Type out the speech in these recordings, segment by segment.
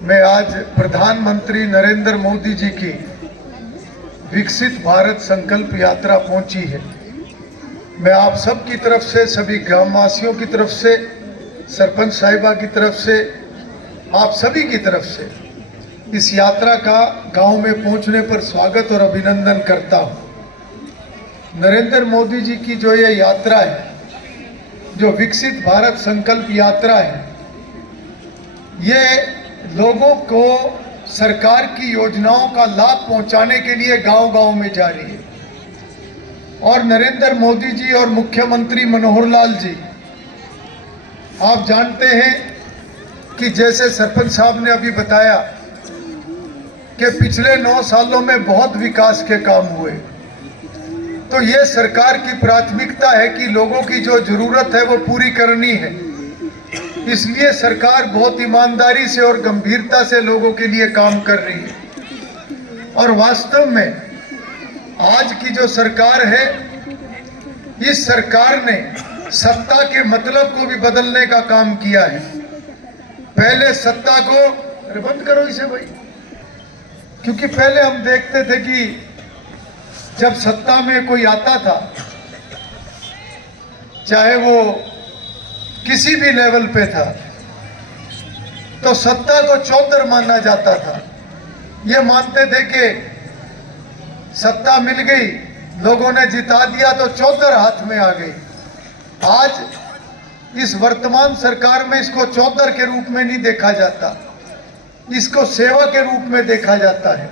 मैं आज प्रधानमंत्री नरेंद्र मोदी जी की विकसित भारत संकल्प यात्रा पहुंची है। मैं आप सब की तरफ से, सभी ग्रामवासियों की तरफ से, सरपंच साहिबा की तरफ से, आप सभी की तरफ से इस यात्रा का गांव में पहुंचने पर स्वागत और अभिनंदन करता हूं। नरेंद्र मोदी जी की जो ये यात्रा है, जो विकसित भारत संकल्प यात्रा है, ये लोगों को सरकार की योजनाओं का लाभ पहुंचाने के लिए गांव-गांव में जा रही है। और नरेंद्र मोदी जी और मुख्यमंत्री मनोहर लाल जी, आप जानते हैं कि जैसे सरपंच साहब ने अभी बताया कि पिछले 9 सालों में बहुत विकास के काम हुए, तो ये सरकार की प्राथमिकता है कि लोगों की जो जरूरत है वो पूरी करनी है। इसलिए सरकार बहुत ईमानदारी से और गंभीरता से लोगों के लिए काम कर रही है। और वास्तव में आज की जो सरकार है, इस सरकार ने सत्ता के मतलब को भी बदलने का काम किया है। पहले सत्ता को, अरे बंद करो इसे भाई, क्योंकि पहले हम देखते थे कि जब सत्ता में कोई आता था, चाहे वो किसी भी लेवल पे था, तो सत्ता को चौधर माना जाता था। ये मानते थे कि सत्ता मिल गई, लोगों ने जिता दिया तो चौधर हाथ में आ गई। आज इस वर्तमान सरकार में इसको चौधर के रूप में नहीं देखा जाता, इसको सेवा के रूप में देखा जाता है।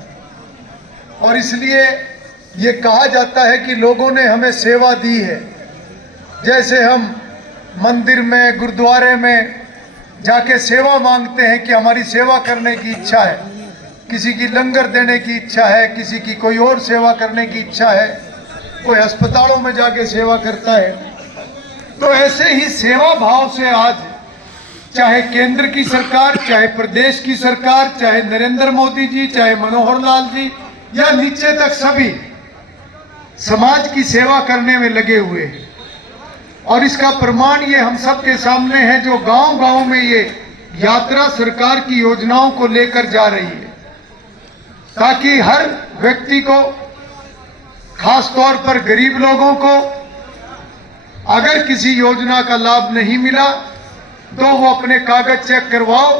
और इसलिए ये कहा जाता है कि लोगों ने हमें सेवा दी है। जैसे हम मंदिर में, गुरुद्वारे में जाके सेवा मांगते हैं कि हमारी सेवा करने की इच्छा है, किसी की लंगर देने की इच्छा है, किसी की कोई और सेवा करने की इच्छा है, कोई अस्पतालों में जाके सेवा करता है। तो ऐसे ही सेवा भाव से आज चाहे केंद्र की सरकार, चाहे प्रदेश की सरकार, चाहे नरेंद्र मोदी जी, चाहे मनोहर लाल जी, या नीचे तक सभी समाज की सेवा करने में लगे हुए हैं। और इसका प्रमाण ये हम सब के सामने है, जो गांव-गांव में ये यात्रा सरकार की योजनाओं को लेकर जा रही है, ताकि हर व्यक्ति को, खास तौर पर गरीब लोगों को, अगर किसी योजना का लाभ नहीं मिला तो वो अपने कागज चेक करवाओ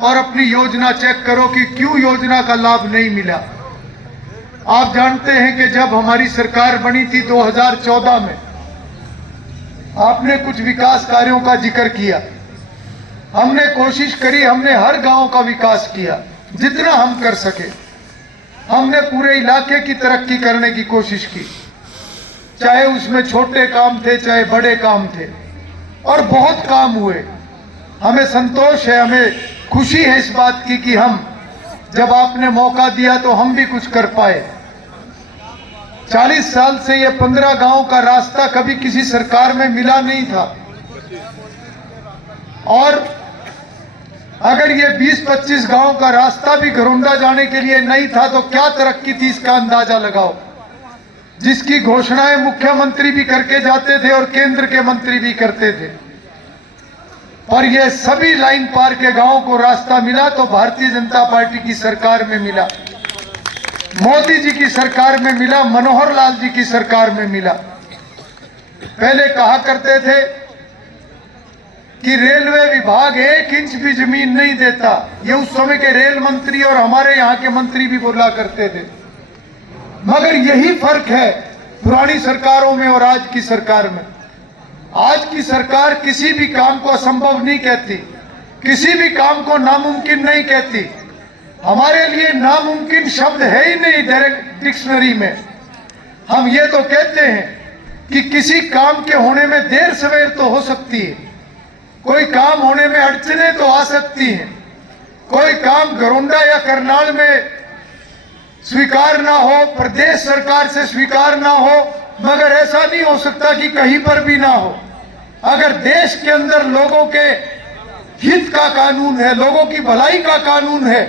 और अपनी योजना चेक करो कि क्यों योजना का लाभ नहीं मिला। आप जानते हैं कि जब हमारी सरकार बनी थी 2014 में, आपने कुछ विकास कार्यों का जिक्र किया। हमने कोशिश करी, हमने हर गांव का विकास किया जितना हम कर सके। हमने पूरे इलाके की तरक्की करने की कोशिश की, चाहे उसमें छोटे काम थे, चाहे बड़े काम थे, और बहुत काम हुए। हमें संतोष है, हमें खुशी है इस बात की कि हम, जब आपने मौका दिया तो हम भी कुछ कर पाए। 40 साल से ये 15 गांव का रास्ता कभी किसी सरकार में मिला नहीं था, और अगर ये 20-25 गांव का रास्ता भी घरौंडा जाने के लिए नहीं था तो क्या तरक्की थी, इसका अंदाजा लगाओ। जिसकी घोषणाएं मुख्यमंत्री भी करके जाते थे और केंद्र के मंत्री भी करते थे। और ये सभी लाइन पार के गांव को रास्ता मिला तो भारतीय जनता पार्टी की सरकार में मिला, मोदी जी की सरकार में मिला, मनोहर लाल जी की सरकार में मिला। पहले कहा करते थे कि रेलवे विभाग 1 इंच भी जमीन नहीं देता, ये उस समय के रेल मंत्री और हमारे यहाँ के मंत्री भी बोला करते थे। मगर यही फर्क है पुरानी सरकारों में और आज की सरकार में। आज की सरकार किसी भी काम को असंभव नहीं कहती, किसी भी काम को नामुमकिन नहीं कहती। हमारे लिए नामुमकिन शब्द है ही नहीं डायरेक्ट डिक्शनरी में। हम ये तो कहते हैं कि किसी काम के होने में देर सवेर तो हो सकती है, कोई काम होने में अड़चने तो आ सकती हैं, कोई काम घरौंडा या करनाल में स्वीकार ना हो, प्रदेश सरकार से स्वीकार ना हो, मगर ऐसा नहीं हो सकता कि कहीं पर भी ना हो। अगर देश के अंदर लोगों के हित का कानून है, लोगों की भलाई का कानून है,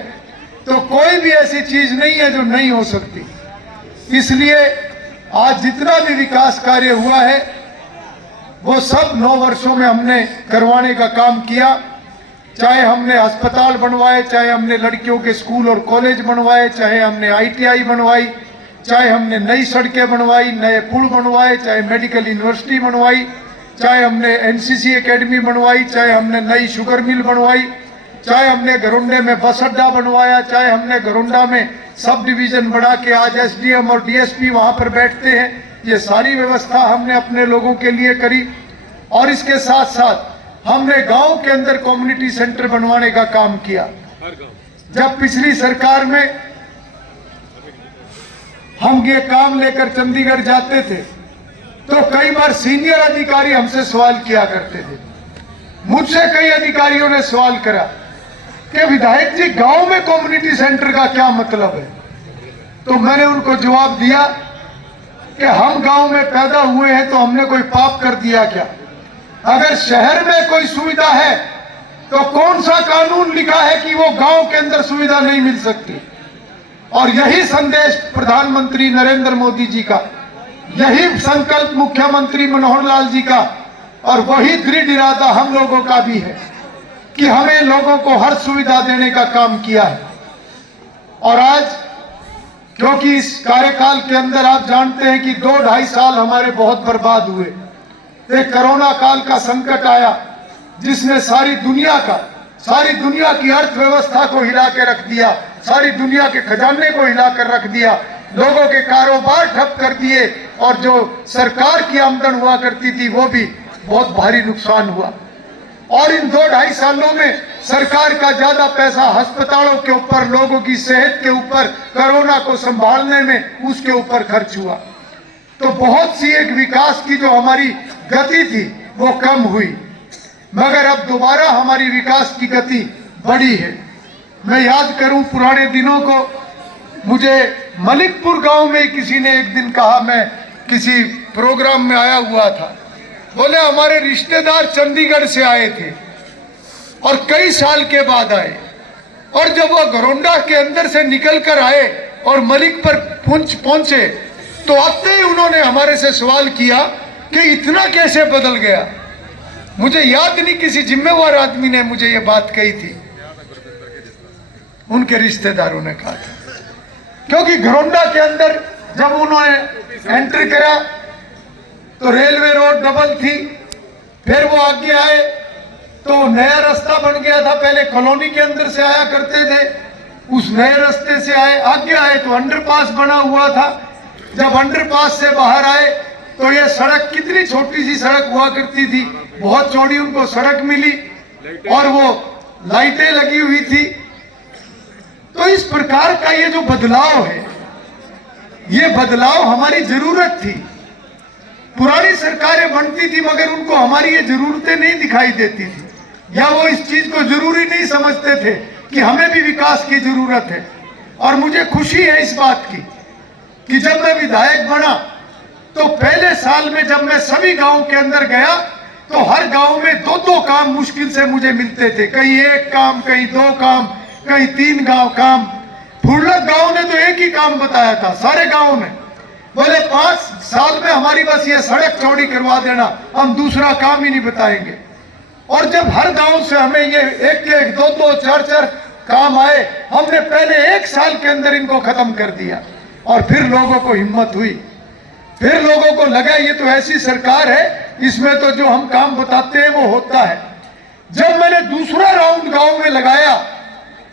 तो कोई भी ऐसी चीज नहीं है जो नहीं हो सकती। इसलिए आज जितना भी विकास कार्य हुआ है वो सब 9 वर्षों में हमने करवाने का काम किया। चाहे हमने अस्पताल बनवाए, चाहे हमने लड़कियों के स्कूल और कॉलेज बनवाए, चाहे हमने ITI बनवाई, चाहे हमने नई सड़कें बनवाई, नए पुल बनवाए, चाहे मेडिकल यूनिवर्सिटी बनवाई, चाहे हमने NCC एकेडमी बनवाई, चाहे हमने नई शुगर मिल बनवाई, चाहे हमने घरोंडे में बस अड्डा बनवाया, चाहे हमने घरोंडा में सब डिवीजन बढ़ा के आज SDM और DSP वहां पर बैठते हैं, ये सारी व्यवस्था हमने अपने लोगों के लिए करी। और इसके साथ साथ हमने गांव के अंदर कम्युनिटी सेंटर बनवाने का काम किया। जब पिछली सरकार में हम ये काम लेकर चंडीगढ़ जाते थे तो कई बार सीनियर अधिकारी हमसे सवाल किया करते थे, मुझसे कई अधिकारियों ने सवाल करा कि विधायक जी गांव में कम्युनिटी सेंटर का क्या मतलब है। तो मैंने उनको जवाब दिया कि हम गांव में पैदा हुए हैं तो हमने कोई पाप कर दिया क्या? अगर शहर में कोई सुविधा है तो कौन सा कानून लिखा है कि वो गांव के अंदर सुविधा नहीं मिल सकती? और यही संदेश प्रधानमंत्री नरेंद्र मोदी जी का, यही संकल्प मुख्यमंत्री मनोहर लाल जी का और वही दृढ़ इरादा हम लोगों का भी है कि हमें लोगों को हर सुविधा देने का काम किया है। और आज क्योंकि इस कार्यकाल के अंदर आप जानते हैं कि 2-2.5 साल हमारे बहुत बर्बाद हुए। एक कोरोना काल का संकट आया जिसने सारी दुनिया की अर्थव्यवस्था को हिला के रख दिया, सारी दुनिया के खजाने को हिला कर रख दिया, लोगों के कारोबार ठप कर दिए और जो सरकार की आमदन हुआ करती थी वो भी बहुत भारी नुकसान हुआ। और इन 2-2.5 सालों में सरकार का ज्यादा पैसा अस्पतालों के ऊपर, लोगों की सेहत के ऊपर, कोरोना को संभालने में उसके ऊपर खर्च हुआ। तो बहुत सी एक विकास की जो हमारी गति थी वो कम हुई, मगर अब दोबारा हमारी विकास की गति बढ़ी है। मैं याद करूं पुराने दिनों को, मुझे मलिकपुर गांव में किसी ने एक दिन कहा, मैं किसी प्रोग्राम में आया हुआ था, बोले हमारे रिश्तेदार चंडीगढ़ से आए थे और कई साल के बाद आए, और जब वो घरोंडा के अंदर से निकल कर आए और मलिक पर पहुंचे तो आते ही उन्होंने हमारे से सवाल किया कि इतना कैसे बदल गया। मुझे याद नहीं, किसी जिम्मेवार आदमी ने मुझे ये बात कही थी, उनके रिश्तेदारों ने कहा था। क्योंकि घरोंडा के अंदर जब उन्होंने एंट्री करा तो रेलवे रोड डबल थी, फिर वो आगे आए तो नया रास्ता बन गया था, पहले कॉलोनी के अंदर से आया करते थे, उस नए रास्ते से आगे आए तो अंडरपास बना हुआ था। जब अंडरपास से बाहर आए तो ये सड़क कितनी छोटी सी सड़क हुआ करती थी, बहुत चौड़ी उनको सड़क मिली और वो लाइटें लगी हुई थी। तो इस प्रकार का ये जो बदलाव है, ये बदलाव हमारी जरूरत थी। पुरानी सरकारें बनती थी मगर उनको हमारी ये जरूरतें नहीं दिखाई देती थी, या वो इस चीज को जरूरी नहीं समझते थे कि हमें भी विकास की जरूरत है। और मुझे खुशी है इस बात की कि जब मैं विधायक बना तो पहले साल में जब मैं सभी गांव के अंदर गया तो हर गांव में 2-2 काम मुश्किल से मुझे मिलते थे, कहीं 1 काम, कहीं 2 काम, कहीं 3 काम। फुरलक गांव ने तो एक ही काम बताया था, सारे गांव ने बोले 5 साल में हमारी बस ये सड़क चौड़ी करवा देना, हम दूसरा काम ही नहीं बताएंगे। और जब हर गांव से हमें ये 1-1, 2-2, 4-4 काम आए, हमने पहले 1 साल के अंदर इनको खत्म कर दिया। और फिर लोगों को हिम्मत हुई, फिर लोगों को लगा ये तो ऐसी सरकार है, इसमें तो जो हम काम बताते हैं वो होता है। जब मैंने दूसरा राउंड गांव में लगाया,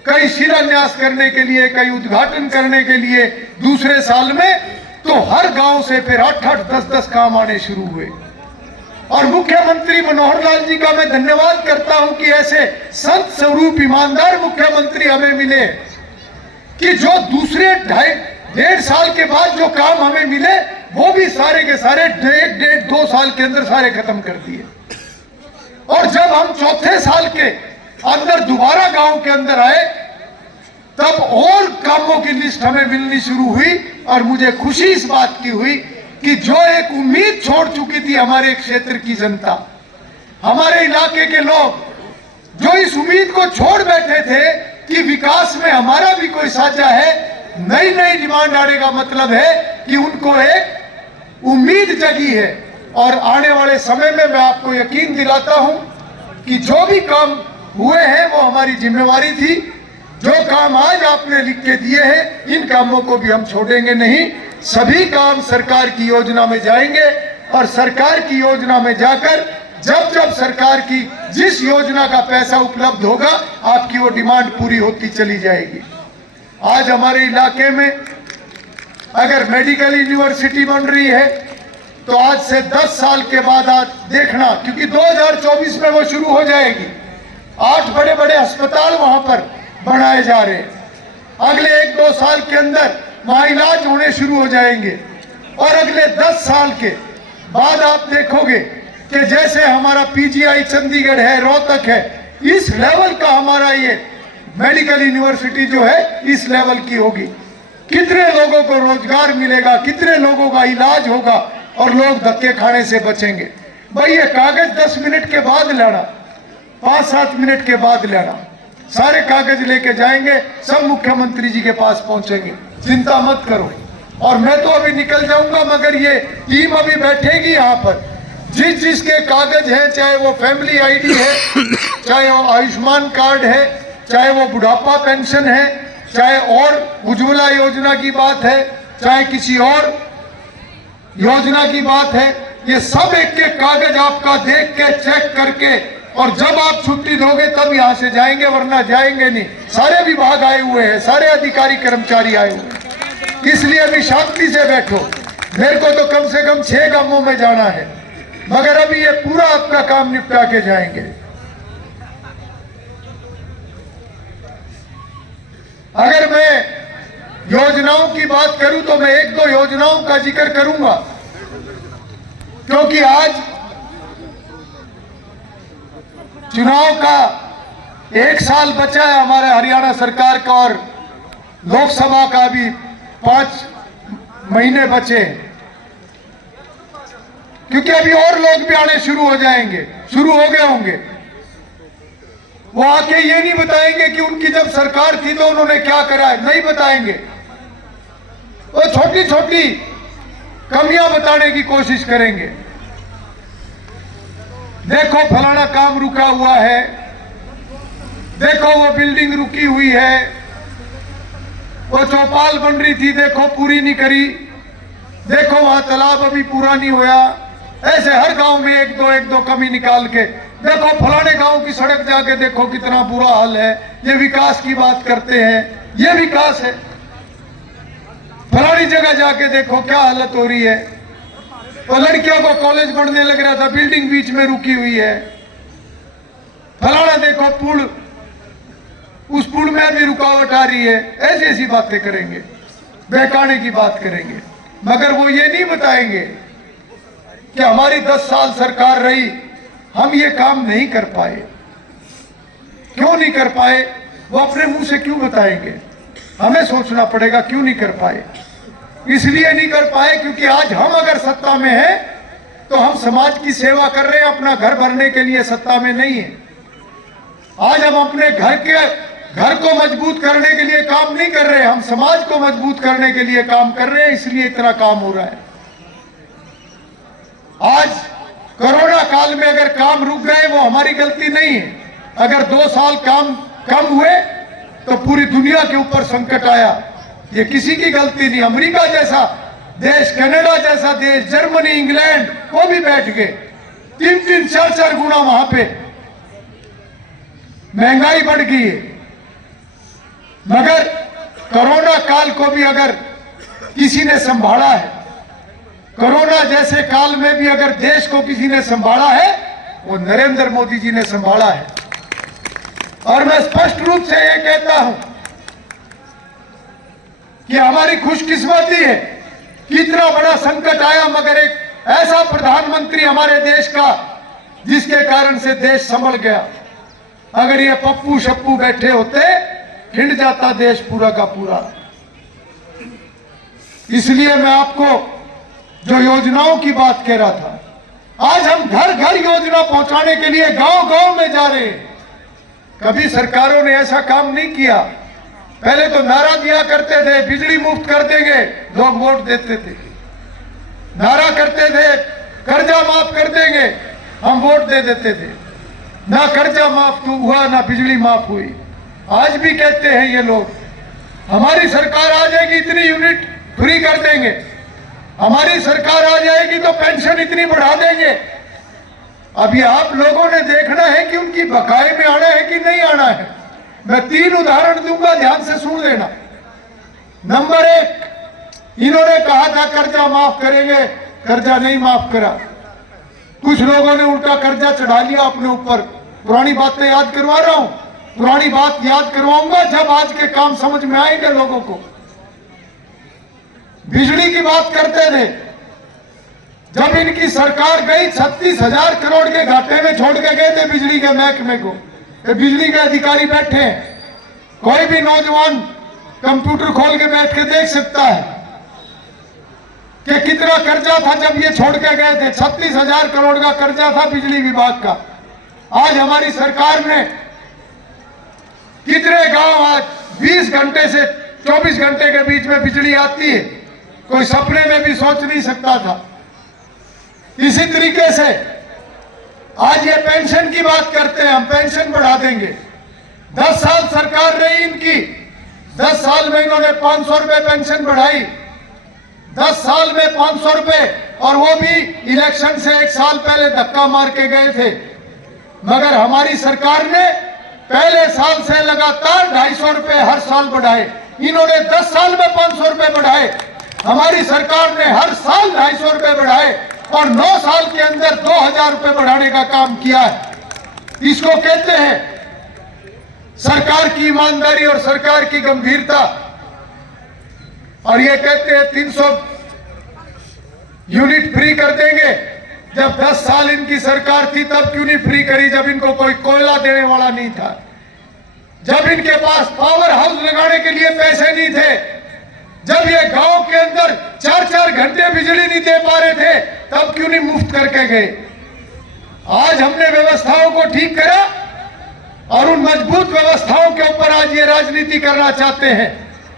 कई शिलान्यास करने के लिए, कई उद्घाटन करने के लिए दूसरे साल में, तो हर गांव से फिर 8-8, 10-10 काम आने शुरू हुए। और मुख्यमंत्री मनोहर लाल जी का मैं धन्यवाद करता हूं कि ऐसे संत स्वरूप ईमानदार मुख्यमंत्री हमें मिले कि जो दूसरे 1.5 साल के बाद जो काम हमें मिले वो भी सारे के सारे 1-1.5-2 साल के अंदर सारे खत्म कर दिए। और जब हम चौथे साल के अंदर दोबारा गांव के अंदर आए तब और कामों की लिस्ट हमें मिलनी शुरू हुई। और मुझे खुशी इस बात की हुई कि जो एक उम्मीद छोड़ चुकी थी हमारे क्षेत्र की जनता, हमारे इलाके के लोग, जो इस उम्मीद को छोड़ बैठे थे कि विकास में हमारा भी कोई साझा है, नई नई डिमांड आने का मतलब है कि उनको एक उम्मीद जगी है। और आने वाले समय में मैं आपको यकीन दिलाता हूं कि जो भी काम हुए हैं वो हमारी जिम्मेवारी थी। जो काम आज आपने लिख के दिए हैं, इन कामों को भी हम छोड़ेंगे नहीं। सभी काम सरकार की योजना में जाएंगे और सरकार की योजना में जाकर जब जब सरकार की जिस योजना का पैसा उपलब्ध होगा, आपकी वो डिमांड पूरी होती चली जाएगी। आज हमारे इलाके में अगर मेडिकल यूनिवर्सिटी बन रही है तो आज से 10 साल के बाद आज देखना, क्योंकि 2024 में वो शुरू हो जाएगी। 8 बड़े बड़े अस्पताल वहां पर बनाए जा रहे हैं। अगले 1-2 साल के अंदर वहां इलाज होने शुरू हो जाएंगे और अगले 10 साल के बाद आप देखोगे कि जैसे हमारा पीजीआई चंडीगढ़ है, रोहतक है, इस लेवल का हमारा ये मेडिकल यूनिवर्सिटी जो है इस लेवल की होगी। कितने लोगों को रोजगार मिलेगा, कितने लोगों का इलाज होगा और लोग धक्के खाने से बचेंगे। भाई ये कागज 10 मिनट के बाद लेना, 5-7 मिनट के बाद लेना, सारे कागज लेके जाएंगे, सब मुख्यमंत्री जी के पास पहुंचेंगे, चिंता मत करो। और मैं तो अभी निकल जाऊंगा, मगर ये टीम अभी बैठेगी यहाँ पर। जिस जिसके कागज हैं, चाहे वो फैमिली आईडी है, चाहे वो आयुष्मान कार्ड है, चाहे वो बुढ़ापा पेंशन है, चाहे और उज्ज्वला योजना की बात है, चाहे किसी और योजना की बात है, ये सब एक एक कागज आपका देख के चेक करके और जब आप छुट्टी दोगे तब यहाँ से जाएंगे, वरना जाएंगे नहीं। सारे विभाग आए हुए हैं, सारे अधिकारी कर्मचारी आए हुए हैं, इसलिए अभी शांति से बैठो। मेरे को तो कम से कम 6 गांवों में जाना है, मगर अभी ये पूरा आपका काम निपटा के जाएंगे। अगर मैं योजनाओं की बात करूं तो मैं 1-2 योजनाओं का जिक्र करूंगा, क्योंकि आज चुनाव का 1 साल बचा है हमारे हरियाणा सरकार का और लोकसभा का भी 5 महीने बचे हैं। क्योंकि अभी और लोग भी आने शुरू हो जाएंगे, शुरू हो गए होंगे। वो आके ये नहीं बताएंगे कि उनकी जब सरकार थी तो उन्होंने क्या करा है, नहीं बताएंगे। वो छोटी छोटी कमियां बताने की कोशिश करेंगे। देखो फलाना काम रुका हुआ है, देखो वो बिल्डिंग रुकी हुई है, वो चौपाल बन रही थी, देखो पूरी नहीं करी, देखो वहां तालाब अभी पूरा नहीं हुआ। ऐसे हर गांव में एक दो कमी निकाल के देखो, फलाने गांव की सड़क जाके देखो कितना बुरा हाल है। ये विकास की बात करते हैं, ये विकास है। फलानी जगह जाके देखो क्या हालत हो रही है। और लड़कियों को कॉलेज पढ़ने लग रहा था, बिल्डिंग बीच में रुकी हुई है। फलाना देखो पुल, उस पुल में भी रुकावट आ रही है। ऐसी ऐसी बातें करेंगे, बहकाने की बात करेंगे, मगर वो ये नहीं बताएंगे कि हमारी 10 साल सरकार रही, हम ये काम नहीं कर पाए। क्यों नहीं कर पाए, वो अपने मुंह से क्यों बताएंगे? हमें सोचना पड़ेगा क्यों नहीं कर पाए। इसलिए नहीं कर पाए क्योंकि आज हम अगर सत्ता में हैं तो हम समाज की सेवा कर रहे हैं, अपना घर भरने के लिए सत्ता में नहीं है। आज हम अपने घर को मजबूत करने के लिए काम नहीं कर रहे, हम समाज को मजबूत करने के लिए काम कर रहे हैं, इसलिए इतना काम हो रहा है। आज कोरोना काल में अगर काम रुक गए वो हमारी गलती नहीं है। अगर 2 साल काम कम हुए तो पूरी दुनिया के ऊपर संकट आया, ये किसी की गलती नहीं। अमेरिका जैसा देश, कनाडा जैसा देश, जर्मनी, इंग्लैंड, वो भी बैठ गए। 3-3, 4-4 गुना वहां पे महंगाई बढ़ गई है। मगर कोरोना काल को भी अगर किसी ने संभाला है, कोरोना जैसे काल में भी अगर देश को किसी ने संभाला है, वो नरेंद्र मोदी जी ने संभाला है। और मैं स्पष्ट रूप से ये कहता हूं कि हमारी खुशकिस्मती है कि इतना बड़ा संकट आया, मगर एक ऐसा प्रधानमंत्री हमारे देश का जिसके कारण से देश संभल गया। अगर ये पप्पू शप्पू बैठे होते, हिंड जाता देश पूरा का पूरा। इसलिए मैं आपको जो योजनाओं की बात कह रहा था, आज हम घर घर योजना पहुंचाने के लिए गांव गांव में जा रहे हैं। कभी सरकारों ने ऐसा काम नहीं किया। पहले तो नारा दिया करते थे, बिजली मुफ्त कर देंगे, लोग वोट देते थे। नारा करते थे, कर्जा माफ कर देंगे, हम वोट दे देते थे। ना कर्जा माफ तो हुआ, ना बिजली माफ हुई। आज भी कहते हैं ये लोग हमारी सरकार आ जाएगी इतनी यूनिट फ्री कर देंगे, हमारी सरकार आ जाएगी तो पेंशन इतनी बढ़ा देंगे। अभी आप लोगों ने देखना है कि उनकी बकाये में आना है कि नहीं आना है। मैं 3 उदाहरण दूंगा, ध्यान से सुन लेना। नंबर 1, इन्होंने कहा था कर्जा माफ करेंगे, कर्जा नहीं माफ करा। कुछ लोगों ने उल्टा कर्जा चढ़ा लिया अपने ऊपर। पुरानी बातें याद करवा रहा हूं, पुरानी बात याद करवाऊंगा जब आज के काम समझ में आएंगे लोगों को। बिजली की बात करते थे, जब इनकी सरकार गई 36,000 करोड़ के घाटे में छोड़ के गए थे बिजली के महकमे को। बिजली के अधिकारी बैठे हैं, कोई भी नौजवान कंप्यूटर खोल के बैठ के देख सकता है कि कितना कर्जा था जब ये छोड़ के गए थे। 36,000 करोड़ का कर्जा था बिजली विभाग का। आज हमारी सरकार ने कितने गांव आज 20 घंटे से 24 घंटे के बीच में बिजली आती है, कोई सपने में भी सोच नहीं सकता था। इसी तरीके से आज ये पेंशन की बात करते हैं, हम पेंशन बढ़ा देंगे। 10 साल सरकार रही इनकी, 10 साल में इन्होंने 500 रुपए पेंशन बढ़ाई। 10 साल में 500 रुपए, और वो भी इलेक्शन से 1 साल पहले धक्का मार के गए थे। मगर हमारी सरकार ने पहले साल से लगातार 250 रुपए हर साल बढ़ाए। इन्होंने 10 साल में 500 रुपए बढ़ाए, हमारी सरकार ने हर साल 250 रुपए बढ़ाए और 9 साल के अंदर 2000 रुपए बढ़ाने का काम किया है। इसको कहते हैं सरकार की ईमानदारी और सरकार की गंभीरता। और ये कहते हैं 300 यूनिट फ्री कर देंगे। जब 10 साल इनकी सरकार थी तब क्यों नहीं फ्री करी, जब इनको कोई कोयला देने वाला नहीं था, जब इनके पास पावर हाउस लगाने के लिए पैसे नहीं थे, जब ये गांव के अंदर 4-4 घंटे बिजली नहीं दे पा रहे थे, तब क्यों नहीं मुफ्त करके गए। आज हमने व्यवस्थाओं को ठीक करा और उन मजबूत व्यवस्थाओं के ऊपर आज ये राजनीति करना चाहते हैं।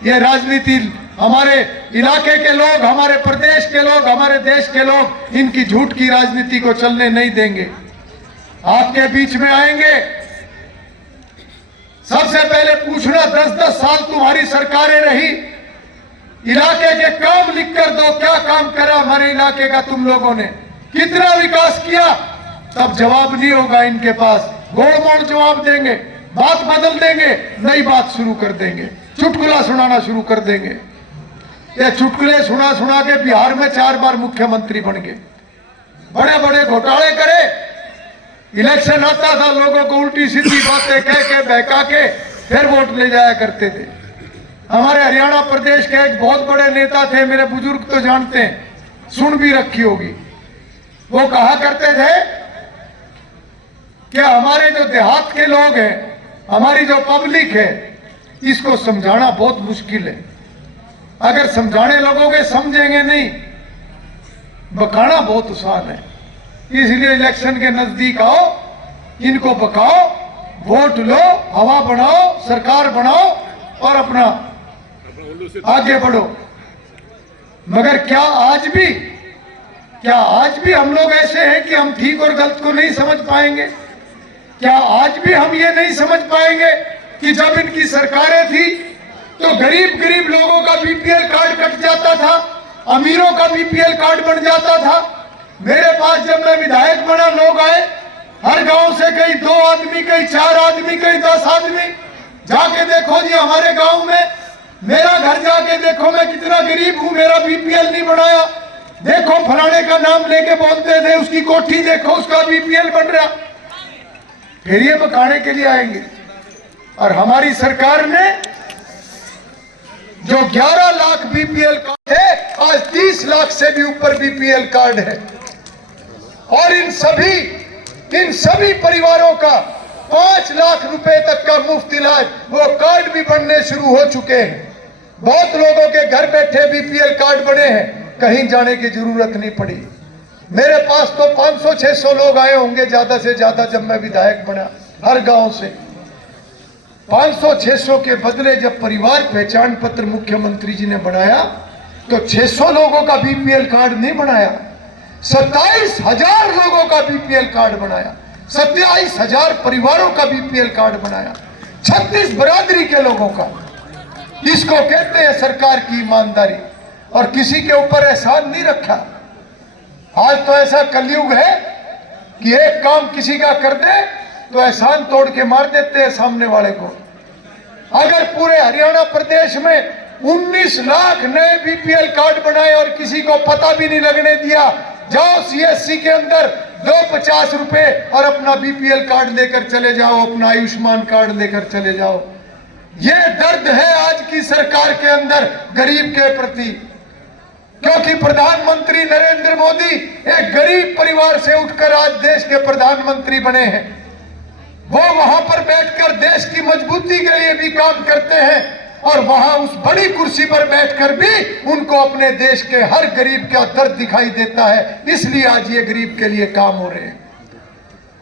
ये राजनीति हमारे इलाके के लोग, हमारे प्रदेश के लोग, हमारे देश के लोग इनकी झूठ की राजनीति को चलने नहीं देंगे। आपके बीच में आएंगे, सबसे पहले पूछना 10-10 साल तुम्हारी सरकारें रही, इलाके के काम लिख कर दो, क्या काम करा हमारे इलाके का तुम लोगों ने, कितना विकास किया। तब जवाब नहीं होगा इनके पास, गोड़ मोड़ जवाब देंगे, बात बदल देंगे, नई बात शुरू कर देंगे, चुटकुला सुनाना शुरू कर देंगे। ये चुटकुले सुना सुना के बिहार में 4 बार मुख्यमंत्री बन गए, बड़े बड़े घोटाले करे। इलेक्शन आता था, लोगों को उल्टी सीधी बातें कह के बहका के फिर वोट ले जाया करते थे। हमारे हरियाणा प्रदेश के एक बहुत बड़े नेता थे, मेरे बुजुर्ग तो जानते हैं, सुन भी रखी होगी। वो कहा करते थे कि हमारे जो देहात के लोग हैं, हमारी जो पब्लिक है, इसको समझाना बहुत मुश्किल है। अगर समझाने लगोगे समझेंगे नहीं, बकाना बहुत आसान है। इसलिए इलेक्शन के नजदीक आओ, इनको बकाओ, वोट लो, हवा बनाओ, सरकार बनाओ और अपना आगे बढ़ो। मगर क्या आज भी हम लोग ऐसे हैं कि हम ठीक और गलत को नहीं समझ पाएंगे? क्या आज भी हम ये नहीं समझ पाएंगे कि जब इनकी सरकारें थी तो गरीब लोगों का बीपीएल कार्ड कट जाता था, अमीरों का बीपीएल कार्ड बन जाता था। मेरे पास जब मैं विधायक बना, लोग आए हर गांव से, कहीं 2 आदमी, कहीं 4 आदमी, कहीं 10 आदमी। जाके देखो जी हमारे गांव में, मेरा घर जाके देखो मैं कितना गरीब हूं, मेरा बीपीएल नहीं बनाया। देखो फलाने का नाम लेके बोलते थे, उसकी कोठी देखो, उसका बीपीएल बन रहा। फिर ये बकाने के लिए आएंगे। और हमारी सरकार ने जो 11 लाख बीपीएल कार्ड है, आज 30 लाख से भी ऊपर बीपीएल कार्ड है। और इन सभी परिवारों का 5 लाख रुपए तक का मुफ्त इलाज, वो कार्ड भी बनने शुरू हो चुके हैं। बहुत लोगों के घर बैठे बीपीएल कार्ड बने हैं, कहीं जाने की जरूरत नहीं पड़ी। मेरे पास तो 500-600 लोग आए होंगे ज्यादा से ज्यादा जब मैं विधायक बना, हर गांव से। 500-600 के बदले जब परिवार पहचान पत्र मुख्यमंत्री जी ने बनाया तो 600 लोगों का बीपीएल कार्ड नहीं बनाया, 27,000 लोगों का बीपीएल कार्ड बनाया। 27,000 परिवारों का बीपीएल कार्ड बनाया, 36 बरादरी के लोगों का। इसको कहते हैं सरकार की ईमानदारी, और किसी के ऊपर एहसान नहीं रखा। आज तो ऐसा कलयुग है कि एक काम किसी का कर दे तो एहसान तोड़ के मार देते हैं सामने वाले को। अगर पूरे हरियाणा प्रदेश में 19 लाख नए बीपीएल कार्ड बनाए और किसी को पता भी नहीं लगने दिया, जाओ सीएससी के अंदर 250 रुपए और अपना बीपीएल कार्ड लेकर चले जाओ, अपना आयुष्मान कार्ड लेकर चले जाओ। ये दर्द है आज की सरकार के अंदर गरीब के प्रति, क्योंकि प्रधानमंत्री नरेंद्र मोदी एक गरीब परिवार से उठकर आज देश के प्रधानमंत्री बने हैं। वो वहां पर बैठकर देश की मजबूती के लिए भी काम करते हैं, और वहां उस बड़ी कुर्सी पर बैठकर भी उनको अपने देश के हर गरीब का दर्द दिखाई देता है। इसलिए आज ये गरीब के लिए काम हो रहे हैं।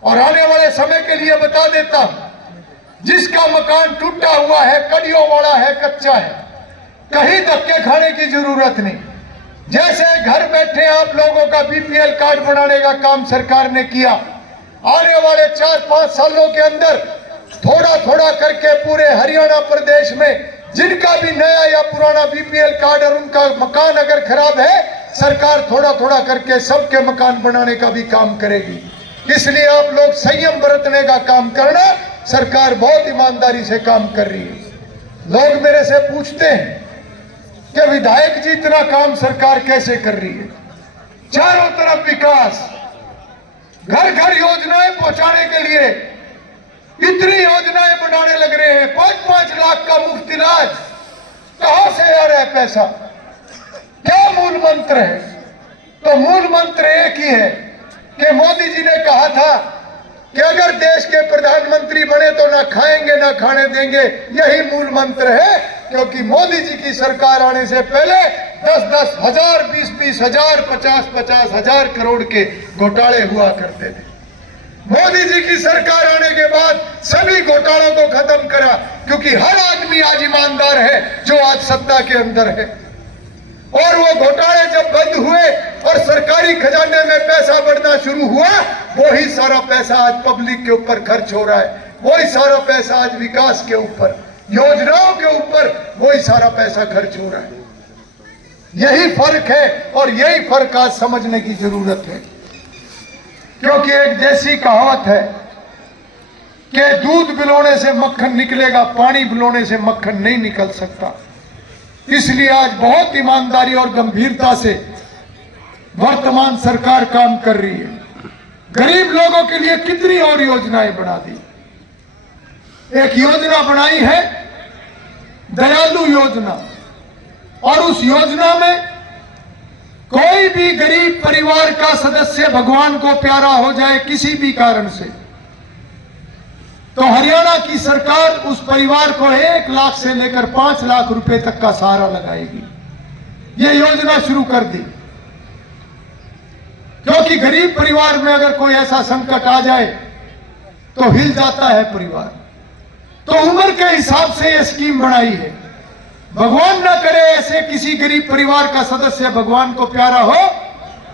और आने वाले समय के लिए बता देता हूं, जिसका मकान टूटा हुआ है, कड़ियों वाला है, कच्चा है, कहीं धक्के खाने की जरूरत नहीं। जैसे घर बैठे आप लोगों का बीपीएल कार्ड बनाने का काम सरकार ने किया, आने वाले 4-5 सालों के अंदर थोड़ा थोड़ा करके पूरे हरियाणा प्रदेश में जिनका भी नया या पुराना बीपीएल कार्ड और उनका मकान अगर खराब है, सरकार थोड़ा थोड़ा करके सबके मकान बनाने का भी काम करेगी। इसलिए आप लोग संयम बरतने का काम करना, सरकार बहुत ईमानदारी से काम कर रही है। लोग मेरे से पूछते हैं कि विधायक जी इतना काम सरकार कैसे कर रही है? चारों तरफ विकास, घर घर योजनाएं पहुंचाने के लिए इतनी योजनाएं बनाने लग रहे हैं। 5-5 लाख का मुफ्त इलाज, कहां से आ रहा है पैसा? क्या मूल मंत्र है? तो मूल मंत्र एक ही है कि मोदी जी ने कहा था कि अगर देश के प्रधानमंत्री बने तो ना खाएंगे ना खाने देंगे। यही मूल मंत्र है, क्योंकि मोदी जी की सरकार आने से पहले 10-10 हजार, 20-20 हजार, 50-50 हजार करोड़ के घोटाले हुआ करते थे। मोदी जी की सरकार आने के बाद सभी घोटालों को खत्म करा, क्योंकि हर आदमी आज ईमानदार है जो आज सत्ता के अंदर है। और वो घोटाले जब बंद हुए और सरकारी खजाने में पैसा बढ़ना शुरू हुआ, वही सारा पैसा आज पब्लिक के ऊपर खर्च हो रहा है, वही सारा पैसा आज विकास के ऊपर, योजनाओं के ऊपर वही सारा पैसा खर्च हो रहा है। यही फर्क है, और यही फर्क आज समझने की जरूरत है। क्योंकि एक देसी कहावत है कि दूध पिलाने से मक्खन निकलेगा, पानी पिलाने से मक्खन नहीं निकल सकता। इसलिए आज बहुत ईमानदारी और गंभीरता से वर्तमान सरकार काम कर रही है। गरीब लोगों के लिए कितनी और योजनाएं बना दी। एक योजना बनाई है दयालु योजना, और उस योजना में कोई भी गरीब परिवार का सदस्य भगवान को प्यारा हो जाए किसी भी कारण से, तो हरियाणा की सरकार उस परिवार को 1 लाख से लेकर 5 लाख रुपए तक का सहारा लगाएगी। यह योजना शुरू कर दी, क्योंकि गरीब परिवार में अगर कोई ऐसा संकट आ जाए तो हिल जाता है परिवार। तो उम्र के हिसाब से यह स्कीम बनाई है। भगवान ना करे ऐसे किसी गरीब परिवार का सदस्य भगवान को प्यारा हो,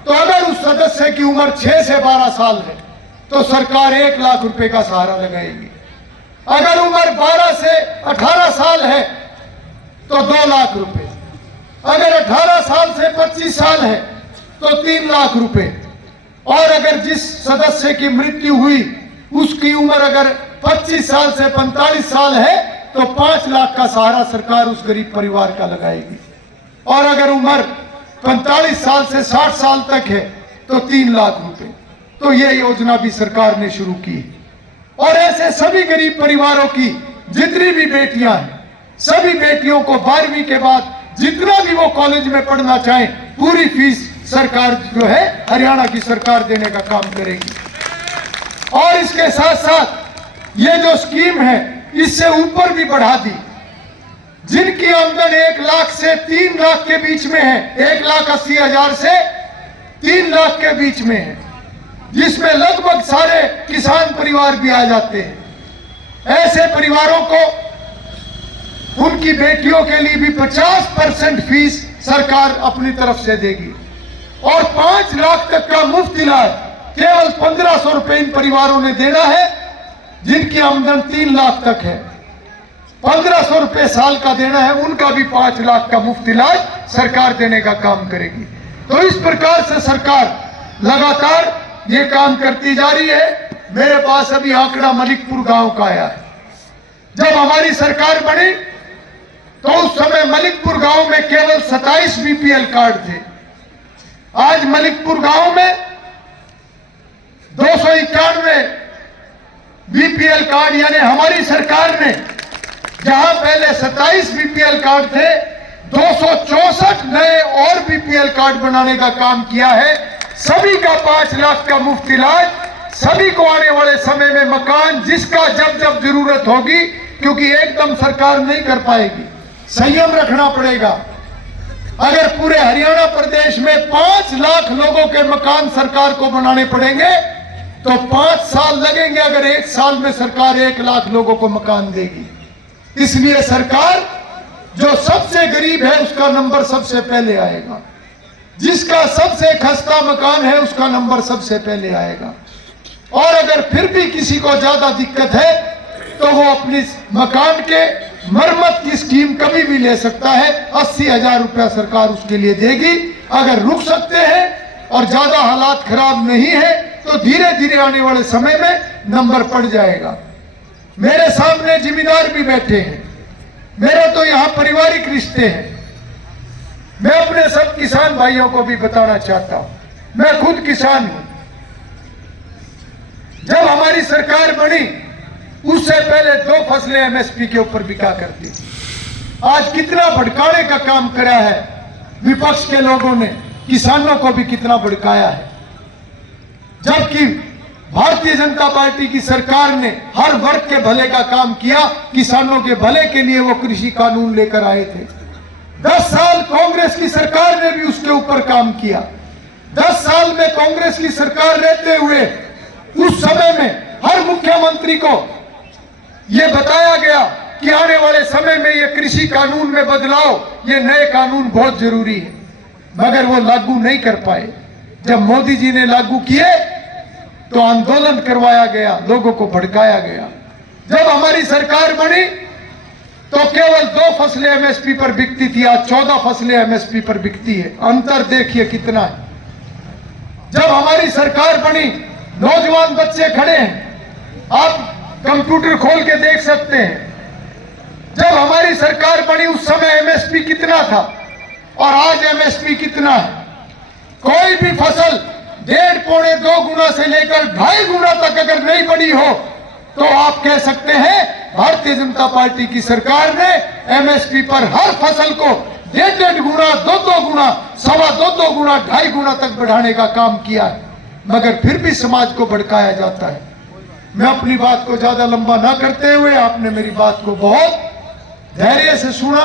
तो अगर उस सदस्य की उम्र 6 से 12 साल है तो सरकार 1 लाख रुपए का सहारा लगाएगी। अगर उम्र 12 से 18 साल है तो 2 लाख रुपए, अगर 18 साल से 25 साल है तो 3 लाख रुपए, और अगर जिस सदस्य की मृत्यु हुई उसकी उम्र अगर 25 साल से 45 साल है तो 5 लाख का सहारा सरकार उस गरीब परिवार का लगाएगी। और अगर उम्र 45 साल से 60 साल तक है तो 3 लाख रुपए। तो यह योजना भी सरकार ने शुरू की। और ऐसे सभी गरीब परिवारों की जितनी भी बेटियां हैं, सभी बेटियों को 12वीं के बाद जितना भी वो कॉलेज में पढ़ना चाहें, पूरी फीस सरकार जो है हरियाणा की सरकार देने का काम करेगी। और इसके साथ साथ ये जो स्कीम है इससे ऊपर भी बढ़ा दी। जिनकी आमदन 1 लाख से 3 लाख के बीच में है, 1,80,000 से 3 लाख के बीच में है, जिसमें लगभग सारे किसान परिवार भी आ जाते हैं, ऐसे परिवारों को उनकी बेटियों के लिए भी 50% फीस सरकार अपनी तरफ से देगी। और 5 लाख तक का मुफ्त इलाज केवल 1500 रुपए इन परिवारों ने देना है जिनकी आमदन 3 लाख तक है। 1500 रुपए साल का देना है, उनका भी 5 लाख का मुफ्त इलाज सरकार देने का काम करेगी। तो इस प्रकार से सरकार लगातार ये काम करती जा रही है। मेरे पास अभी आंकड़ा मलिकपुर गांव का आया है। जब हमारी सरकार बनी तो उस समय मलिकपुर गांव में केवल 27 बीपीएल कार्ड थे। आज मलिकपुर गांव में 291 बीपीएल कार्ड, यानी हमारी सरकार ने जहां पहले 27 बीपीएल कार्ड थे, 264 नए और बीपीएल कार्ड बनाने का काम किया है। सभी का 5 लाख का मुफ्त इलाज, सभी को आने वाले समय में मकान, जिसका जब जब जरूरत होगी, क्योंकि एकदम सरकार नहीं कर पाएगी, संयम रखना पड़ेगा। अगर पूरे हरियाणा प्रदेश में 5 लाख लोगों के मकान सरकार को बनाने पड़ेंगे तो 5 साल लगेंगे, अगर 1 साल में सरकार 1 लाख लोगों को मकान देगी। इसलिए सरकार जो सबसे गरीब है उसका नंबर सबसे पहले आएगा, जिसका सबसे खस्ता मकान है उसका नंबर सबसे पहले आएगा। और अगर फिर भी किसी को ज्यादा दिक्कत है तो वो अपनी मकान के मरम्मत की स्कीम कभी भी ले सकता है। 80,000 रुपया सरकार उसके लिए देगी। अगर रुक सकते हैं और ज्यादा हालात खराब नहीं है तो धीरे धीरे आने वाले समय में नंबर पड़ जाएगा। मेरे सामने जिम्मेदार भी बैठे हैं, मेरे तो यहाँ पारिवारिक रिश्ते हैं। मैं अपने सब किसान भाइयों को भी बताना चाहता हूं, मैं खुद किसान हूं। जब हमारी सरकार बनी उससे पहले 2 फसलें एमएसपी के ऊपर बिका करती थी। आज कितना भड़काने का काम करा है विपक्ष के लोगों ने, किसानों को भी कितना भड़काया है। जबकि भारतीय जनता पार्टी की सरकार ने हर वर्ग के भले का काम किया, किसानों के भले के लिए वो कृषि कानून लेकर आए थे। 10 साल कांग्रेस की सरकार ने भी उसके ऊपर काम किया। 10 साल में कांग्रेस की सरकार रहते हुए उस समय में हर मुख्यमंत्री को यह बताया गया कि आने वाले समय में ये कृषि कानून में बदलाव, ये नए कानून बहुत जरूरी है, मगर वो लागू नहीं कर पाए। जब मोदी जी ने लागू किए तो आंदोलन करवाया गया, लोगों को भड़काया गया। जब हमारी सरकार बनी तो केवल 2 फसलें एमएसपी पर बिकती थी, आज 14 फसलें एमएसपी पर बिकती है। अंतर देखिए कितना है। जब हमारी सरकार बनी, नौजवान बच्चे खड़े हैं, आप कंप्यूटर खोल के देख सकते हैं। जब हमारी सरकार बनी उस समय एमएसपी कितना था और आज एमएसपी कितना है। कोई भी फसल 1.5 पौने 2 गुना से लेकर 2.5 गुना तक अगर नहीं बढ़ी हो तो आप कह सकते हैं भारतीय जनता पार्टी की सरकार ने एमएसपी पर हर फसल को 1.5 गुना, 2 गुना, 2.25 गुना, 2.5 गुना तक बढ़ाने का काम किया है, मगर फिर भी समाज को भड़काया जाता है। मैं अपनी बात को ज्यादा लंबा ना करते हुए, आपने मेरी बात को बहुत धैर्य से सुना,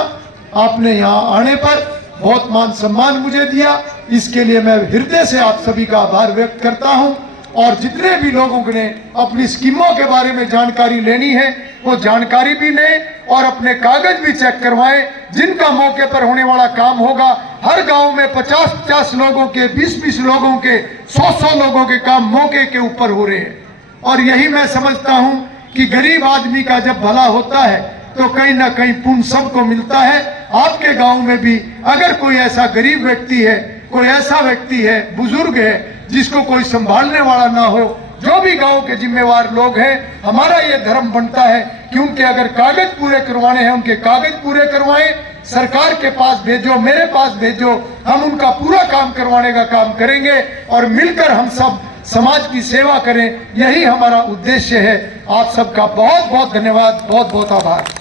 आपने यहाँ आने पर बहुत मान सम्मान मुझे दिया, इसके लिए मैं हृदय से आप सभी का आभार व्यक्त करता हूं। और जितने भी लोगों ने अपनी स्कीमों के बारे में जानकारी लेनी है वो जानकारी भी लें और अपने कागज भी चेक करवाएं। जिनका मौके पर होने वाला काम होगा, हर गांव में 50-50 लोगों के, 20-20 लोगों के, 100-100 लोगों के काम मौके के ऊपर हो रहे हैं। और यही मैं समझता हूं कि गरीब आदमी का जब भला होता है तो कहीं ना कहीं पुण्य सबको मिलता है। आपके गांव में भी अगर कोई ऐसा गरीब व्यक्ति है, कोई ऐसा व्यक्ति है, बुजुर्ग है जिसको कोई संभालने वाला ना हो, जो भी गांव के जिम्मेवार लोग हैं, हमारा ये धर्म बनता है कि उनके अगर कागज पूरे करवाने हैं उनके कागज पूरे करवाएं, सरकार के पास भेजो, मेरे पास भेजो, हम उनका पूरा काम करवाने का काम करेंगे और मिलकर हम सब समाज की सेवा करें, यही हमारा उद्देश्य है। आप सबका बहुत बहुत धन्यवाद, बहुत बहुत आभार।